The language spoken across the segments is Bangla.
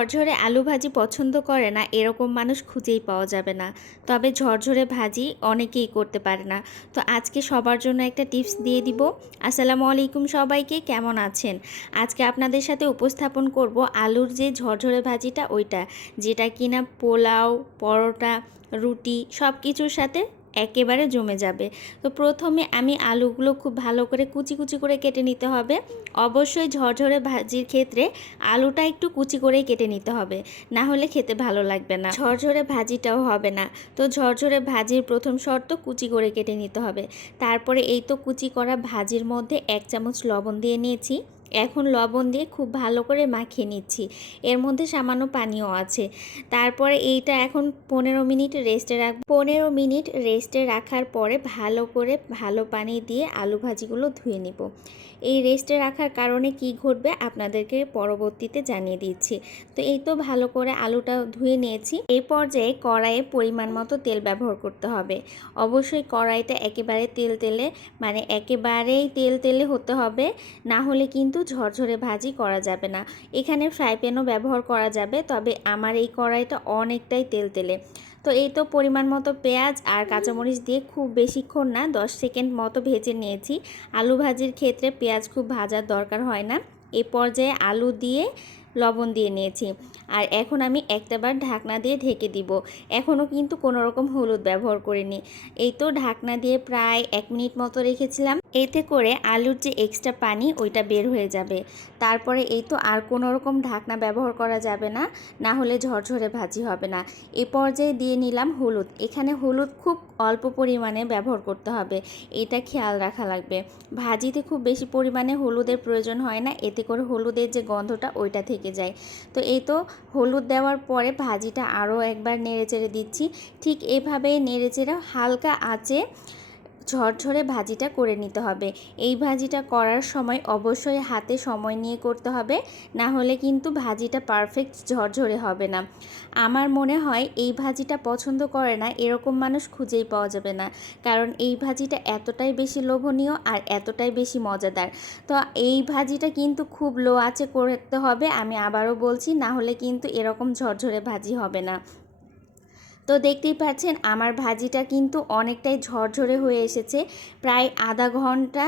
ঝরঝরে আলু ভাজি পছন্দ করে না, এরকম মানুষ খুঁজেই পাওয়া যাবে না। তবে ঝরঝরে ভাজি অনেকেই করতে পারে না। তো আজকে সবার জন্য একটা টিপস দিয়ে দিব। আসসালামু আলাইকুম সবাইকে, কেমন আছেন? আজকে আপনাদের সাথে উপস্থাপন করব আলুর যে ঝরঝরে ভাজিটা, ওইটা। যেটা কিনা পোলাও, পরোটা, রুটি সব কিছুর সাথে একেবারে জমে যাবে। তো প্রথমে আমি আলুগুলো খুব ভালো করে কুচি কুচি করে কেটে নিতে হবে। অবশ্যই ঝরঝরে ভাজির ক্ষেত্রে আলুটা একটু কুচি করেই কেটে নিতে হবে। না হলে খেতে ভালো লাগবে না। ঝরঝরে ভাজিটাও হবে না। তো ঝরঝরে ভাজির প্রথম শর্ত কুচি করে কেটে নিতে হবে। তারপরে এই তো কুচি করা ভাজির মধ্যে এক চামচ লবণ দিয়ে নিয়েছি। এখন লবণ দিয়ে খুব ভালো করে মাখিয়ে নিচ্ছি। এর মধ্যে সামান্য পানিও আছে। তারপরে এইটা এখন পনেরো মিনিট রেস্টে রাখ, পনেরো মিনিট রেস্টে রাখার পরে ভালো করে ভালো পানি দিয়ে আলু ভাজিগুলো ধুয়ে নিব। এই রেস্টে রাখার কারণে কি ঘটবে আপনাদেরকে পরবর্তীতে জানিয়ে দিচ্ছি। তো এই তো ভালো করে আলুটা ধুয়ে নিয়েছি। এই পর্যায়ে কড়াইয়ে পরিমাণ মতো তেল ব্যবহার করতে হবে। অবশ্যই কড়াইটা একেবারে তেল তেলে মানে একেবারেই তেল তেলে হতে হবে। না হলে কিন্তু ঝরঝরে ভাজি করা যাবে না। এখানে ফ্রাই প্যানও ব্যবহার করা যাবে, তবে আমার এই কড়াইটা অনেকটাই তেল তেলে। তো এই তো পরিমাণ মতো পেঁয়াজ আর কাঁচামরিচ দিয়ে খুব বেশিক্ষণ না, দশ সেকেন্ড মতো ভেজে নিয়েছি। আলু ভাজির ক্ষেত্রে পেঁয়াজ খুব ভাজার দরকার হয় না। এই পর্যায়ে আলু দিয়ে লবণ দিয়ে নিয়েছি। আর এখন আমি একটাবার ঢাকনা দিয়ে ঢেকে দিব। এখনও কিন্তু কোনো রকম হলুদ ব্যবহার করিনি। এই তো ঢাকনা দিয়ে প্রায় এক মিনিট মতো রেখেছিলাম। এতে করে আলুর যে এক্সট্রা পানি, ওইটা বের হয়ে যাবে। তারপরে এই তো আর কোনো রকম ঢাকনা ব্যবহার করা যাবে না না হলে ঝরঝরে ভাজি হবে না। এ পর্যায়ে দিয়ে নিলাম হলুদ। এখানে হলুদ খুব অল্প পরিমাণে ব্যবহার করতে হবে, এটা খেয়াল রাখা লাগবে। ভাজিতে খুব বেশি পরিমাণে হলুদের প্রয়োজন হয় না, এতে করে হলুদের যে গন্ধটা, ওইটা থেকে যায়। তো এই তো হলুদ দেওয়ার পরে ভাজিটা আরও একবার নেড়েচেড়ে দিচ্ছি। ঠিক এভাবে নেড়ে নেড়েচেড়ে হালকা আঁচে ঝরঝরে ভাজিটা করে নিতে হবে। এই ভাজিটা করার সময় অবশ্যই হাতে সময় নিয়ে করতে হবে, না হলে কিন্তু ভাজিটা পারফেক্ট ঝরঝরে হবে না। আমার মনে হয় এই ভাজিটা পছন্দ করে না, এরকম মানুষ খুঁজেই পাওয়া যাবে না। কারণ এই ভাজিটা এতটাই বেশি লোভনীয় আর এতটাই বেশি মজাদার। তো এই ভাজিটা কিন্তু খুব লো আঁচে করতে হবে, আমি আবারও বলছি, না হলে কিন্তু এরকম ঝরঝরে ভাজি হবে না। তো দেখতেই পাচ্ছেন আমার ভাজিটা কিন্তু অনেকটাই ঝরঝরে হয়ে এসেছে। প্রায় আধা ঘণ্টা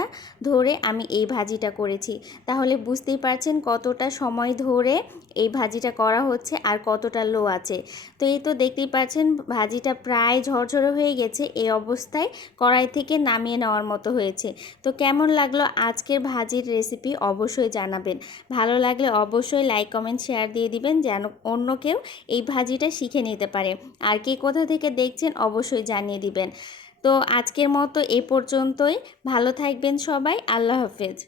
ধরে আমি এই ভাজিটা করেছি। তাহলে বুঝতেই পারছেন কতটা সময় ধরে এই ভাজিটা করা হচ্ছে আর কতটা লো আছে। তো এই তো দেখতেই পাচ্ছেন ভাজিটা প্রায় ঝরঝরে হয়ে গেছে, এই অবস্থায় কড়াই থেকে নামিয়ে নেওয়ার মতো হয়েছে। তো কেমন লাগল আজকের ভাজির রেসিপি অবশ্যই জানাবেন। ভালো লাগলে অবশ্যই লাইক, কমেন্ট, শেয়ার দিয়ে দিবেন যেন অন্য কেউ এই ভাজিটা শিখে নিতে পারে। আর কে কোথা থেকে দেখছেন অবশ্যই জানিয়ে দিবেন। তো আজকের মতো এ পর্যন্তই। ভালো থাকবেন সবাই। আল্লাহ হাফেজ।